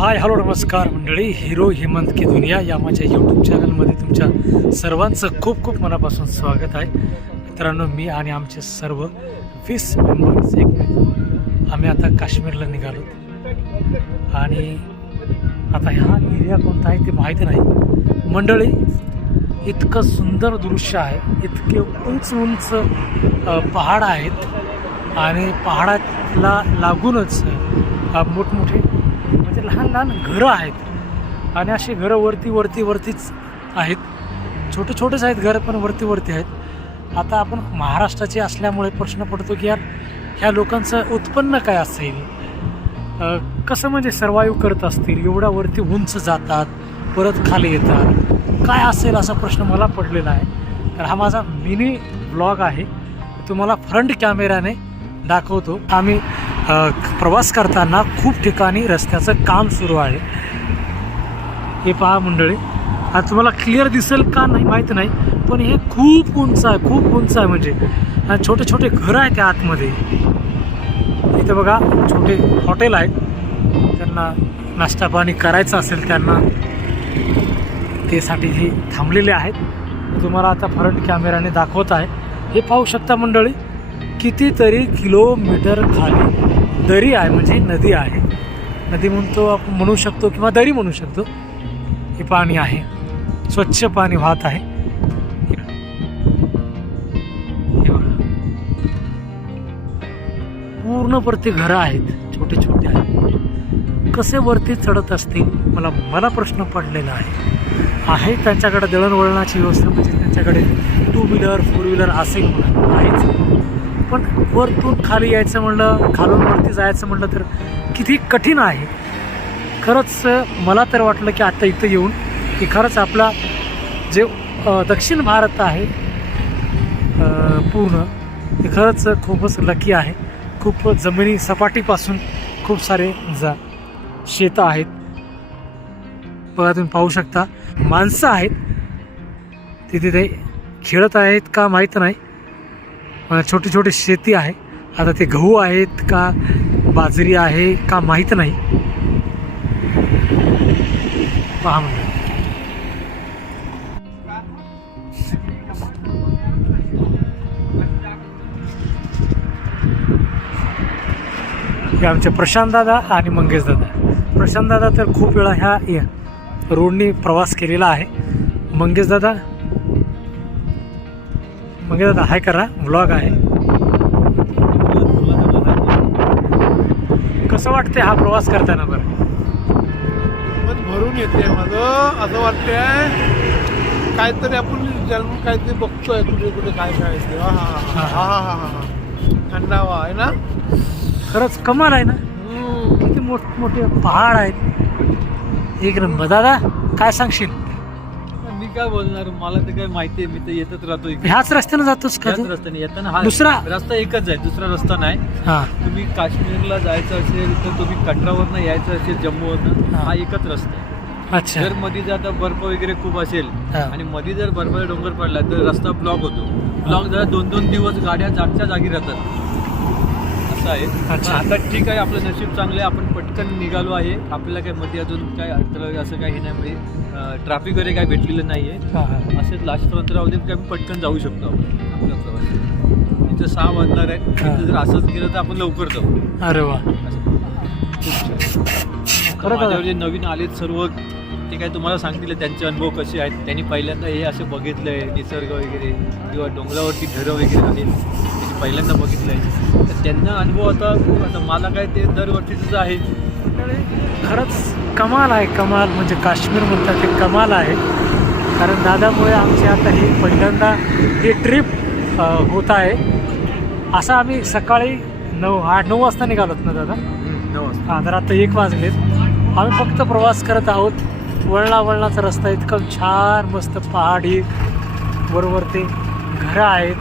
Hi hello नमस्कार मंडळी. Hero Hemant की दुनिया या माझ्या यूट्यूब चॅनलमध्ये तुमच्या सर्वांचं खूप खूप मनापासून स्वागत आहे. मित्रांनो मी आणि आमचे सर्व वीस मेंबर्स एकमेक आम्ही आता काश्मीरला निघालो. आणि आता हा एरिया कोणता आहे ते माहिती नाही. मंडळी इतकं सुंदर दृश्य आहे. इतके उंच उंच पहाड आहेत. आणि पहाडाला लागूनच मोठमोठे म्हणजे लहान लहान घरं आहेत. आणि अशी घरं वरती वरती वरतीच आहेत. छोटे छोटेच आहेत घरं पण वरती वरती आहेत. आता आपण महाराष्ट्राचे असल्यामुळे प्रश्न पडतो की यार ह्या लोकांचं उत्पन्न काय असेल? कसं म्हणजे सर्वाईव्ह करत असतील? एवढ्या वरती उंच जातात परत खाली येतात. काय असेल असा प्रश्न मला पडलेला आहे. तर हा माझा मिनी ब्लॉग आहे. तुम्हाला फ्रंट कॅमेऱ्याने दाखवतो. आम्ही प्रवास करताना खूप ठिकाणी रस्त्याचं काम सुरू आहे. हे पहा मंडळी. आता तुम्हाला क्लिअर दिसेल का नाही माहीत नाही पण हे खूप उंच आहे खूप उंच आहे म्हणजे. छोटे छोटे घरं आहेत त्या आतमध्ये. इथे बघा छोटे हॉटेल आहेत त्यांना नाश्ता पाणी करायचं असेल त्यांना तेसाठी हे थांबलेले आहेत. तुम्हाला आता फ्रंट कॅमेराने दाखवत आहे. हे पाहू शकता मंडळी कितीतरी किलोमीटर खाली. दरी आहे म्हणजे नदी आहे. नदी म्हणतो आपण म्हणू शकतो किंवा दरी म्हणू शकतो. हे पाणी आहे. स्वच्छ पाणी वाहत आहे. पूर्ण वरती घरं आहेत. छोटे छोटे आहेत. कसे वरती चढत असतील मला मला प्रश्न पडलेला आहे. आहे त्यांच्याकडे दळणवळणाची व्यवस्था म्हणजे त्यांच्याकडे टू व्हीलर फोर व्हीलर असेल म्हणा आहेच. पण वरतून खाली यायचं म्हणलं खालून वरती जायचं म्हणलं तर किती कठीण आहे. खरंच मला तर वाटलं की आता इथं येऊन की खरंच आपला जे दक्षिण भारत आहे पूर्ण ते खरंच खूपच लकी आहे. खूप जमिनी सपाटीपासून खूप सारे जा शेतं आहेत. बघा तुम्ही पाहू शकता माणसं आहेत. तिथे ते खेळत आहेत का माहीत नाही. छोटी छोटी शेती आहे. आता ते गहू आहेत का बाजरी आहे का माहीत नाही. पहा म्हणजे हे आमचे प्रशांत दादा आणि मंगेश दादा. प्रशांत दादा तर खूप वेळा ह्या या रोडनी प्रवास केलेला आहे. मंगेश मंगेश दादा हाय करा ब्लॉग आहे. कसं वाटते हा प्रवास करताना बरं? भरून येते माझं असं वाटतंय काहीतरी आपण जन्म काहीतरी बघतोय कुठे कुठे काय काय ते. हा हा हा हा हा हा हा थंडावा आहे ना? खरंच कमाल आहे ना. किती मोठमोठे पहाड आहेत. एक नंबर. दादा काय सांगशील? काय बोलणार? मला तर काय माहिती आहे मी तर येतच राहतो इकडे. ह्याच रस्त्यानं जातोस का त्याच रस्त्याने येताना हा दुसरा? रस्ता एकच आहे दुसरा रस्ता नाही. हा. तुम्ही काश्मीरला जायचं असेल तर तुम्ही कटरावरनं यायचं असेल जम्मूवरनं हा. हा एकच रस्ता आहे. अच्छा. जर मध्ये जर आता बर्फ वगैरे खूप असेल हा. आणि मध्ये जर बर्फाचा डोंगर पडला तर रस्ता ब्लॉक होतो. ब्लॉक जरा दोन दोन दिवस गाड्या जागच्या जागी राहतात. असं आहे. अच्छा. आता ठीक आहे आपलं नशीब चांगलं आहे आपण पटकन निघालो आहे. आपल्याला काय मध्ये अजून काय अंतर असं काही नाही म्हणजे ट्रॅफिक वगैरे काय भेटलेलं नाही आहे. असेच दे की आम्ही पटकन जाऊ शकतो आपण. आपला प्रवास इथं सहा वाजणार आहेत जर असंच केलं तर आपण लवकर जाऊ. अरे वा. खरं? माझ्यावर जे नवीन आलेत सर्व ते काय तुम्हाला सांगतील त्यांचे अनुभव कसे आहेत? त्यांनी पहिल्यांदा हे असे बघितलंय निसर्ग वगैरे किंवा डोंगरावरती घरं वगैरे आहेत त्यांनी पहिल्यांदा बघितलंय. तर त्यांना अनुभव आता आता मला काय ते दरवर्षीच आहे. खरंच कमाल आहे कमाल. म्हणजे काश्मीर म्हणतात ते कमाल आहे. कारण दादामुळे आमची आता ही पहिल्यांदा ही ट्रिप होत आहे. असं आम्ही सकाळी नऊ आठ नऊ वाजता निघालोत ना दादा? नमस्कार हां तर आता एक वाजलेत. आम्ही फक्त प्रवास करत आहोत. वळणा वळणाचा रस्ता इतकं छान मस्त पहाडी बरोबर ते घरं आहेत.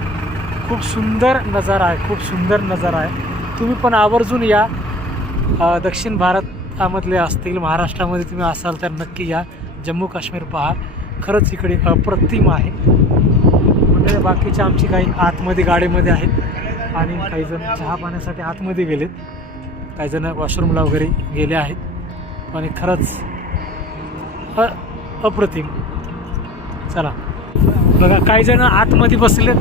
खूप सुंदर नजारा आहे खूप सुंदर नजारा आहे. तुम्ही पण आवर्जून या. दक्षिण भारतामधले असतील महाराष्ट्रामध्ये तुम्ही असाल तर नक्की या. जम्मू काश्मीर पहा. खरंच इकडे अप्रतिम आहे. म्हणजे बाकीच्या आमची काही आतमध्ये गाडीमध्ये आहेत. आणि काही जण चहा पाण्यासाठी आतमध्ये गेलेत. काही जण वॉशरूमला वगैरे गेले आहेत. आणि खरंच अ- अप्रतिम. चला. बघा काही जण आतमध्ये बसलेत.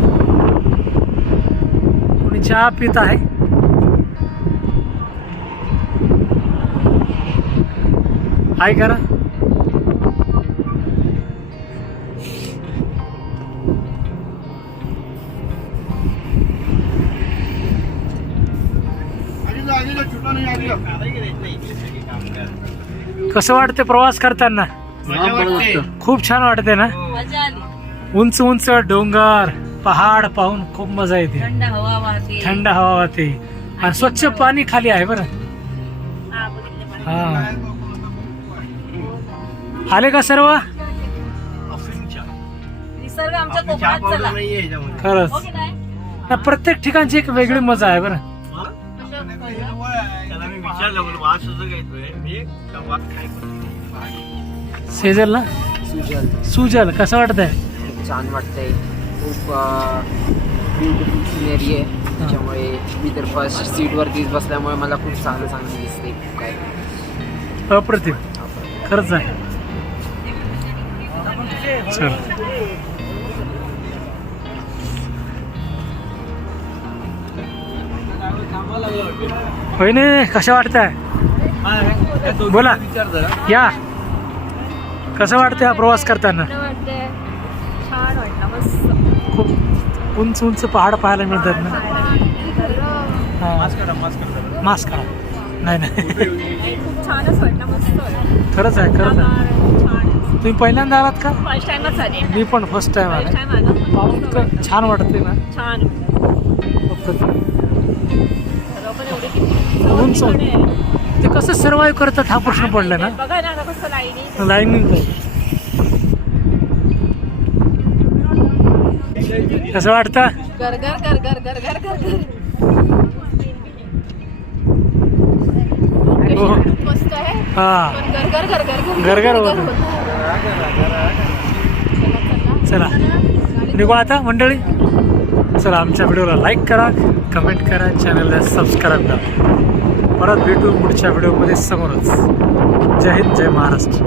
कोणी चहा पित आहे? आहे का ना कसं वाटते प्रवास करताना? खूप छान वाटते ना? मजा आली. उंच उंच डोंगर पहाड पाहून खूप मजा येते. थंड हवा वाहते. थंड हवा वाहते. आणि स्वच्छ पाणी खाली आहे बरं. हा. हा. आले का सर्व? निसर्ग आमच्या कोकणात चला. खरंच. हो ना प्रत्येक ठिकाणची एक वेगळी मजा आहे बरं. सेजल ना? सुजल. सुजल कसं वाटतंय? छान वाटतंय. खूप ब्युटिफुल सिनेरी आहे त्याच्यामुळे मी तर फर्स्ट सीटवरतीच बसल्यामुळे मला खूप चांगलं चांगलं दिसते खूप काय अप्रतिम. खरंच आहे. चल. होय ने कशा वाटतंय? बोला. विचार जरा या. कसं वाटतंय हा प्रवास करताना? खूप उंच उंच पहाड पाहायला मिळतात ना? हा. मास्क करा मास्क करा मास्क करा नाही नाही. खरंच आहे खरंच आहे. छान तुम्ही पहिल्यांदा आलात का फर्स्ट टाइमच आली मी पण फर्स्ट टाइम फर्स्ट आला टाइम आला पाहून इतकं छान वाटते ना छान. सर्व पण एवढे किती आहे. ते कसं सर्वाईव्ह करतात हा प्रश्न पडला ना बघा ना आता कसं लाईनी लाईनिंग कसं वाटतं गरगर गरगर गरगर गरगर हो. मस्त आहे हा पण गरगर गरगर गरगर होतं. चला. निघू आता मंडळी? चला आमच्या व्हिडिओला लाईक करा कमेंट करा चॅनलला सबस्क्राईब करा. परत भेटू पुढच्या व्हिडिओमध्ये समोरच. जय हिंद जय महाराष्ट्र.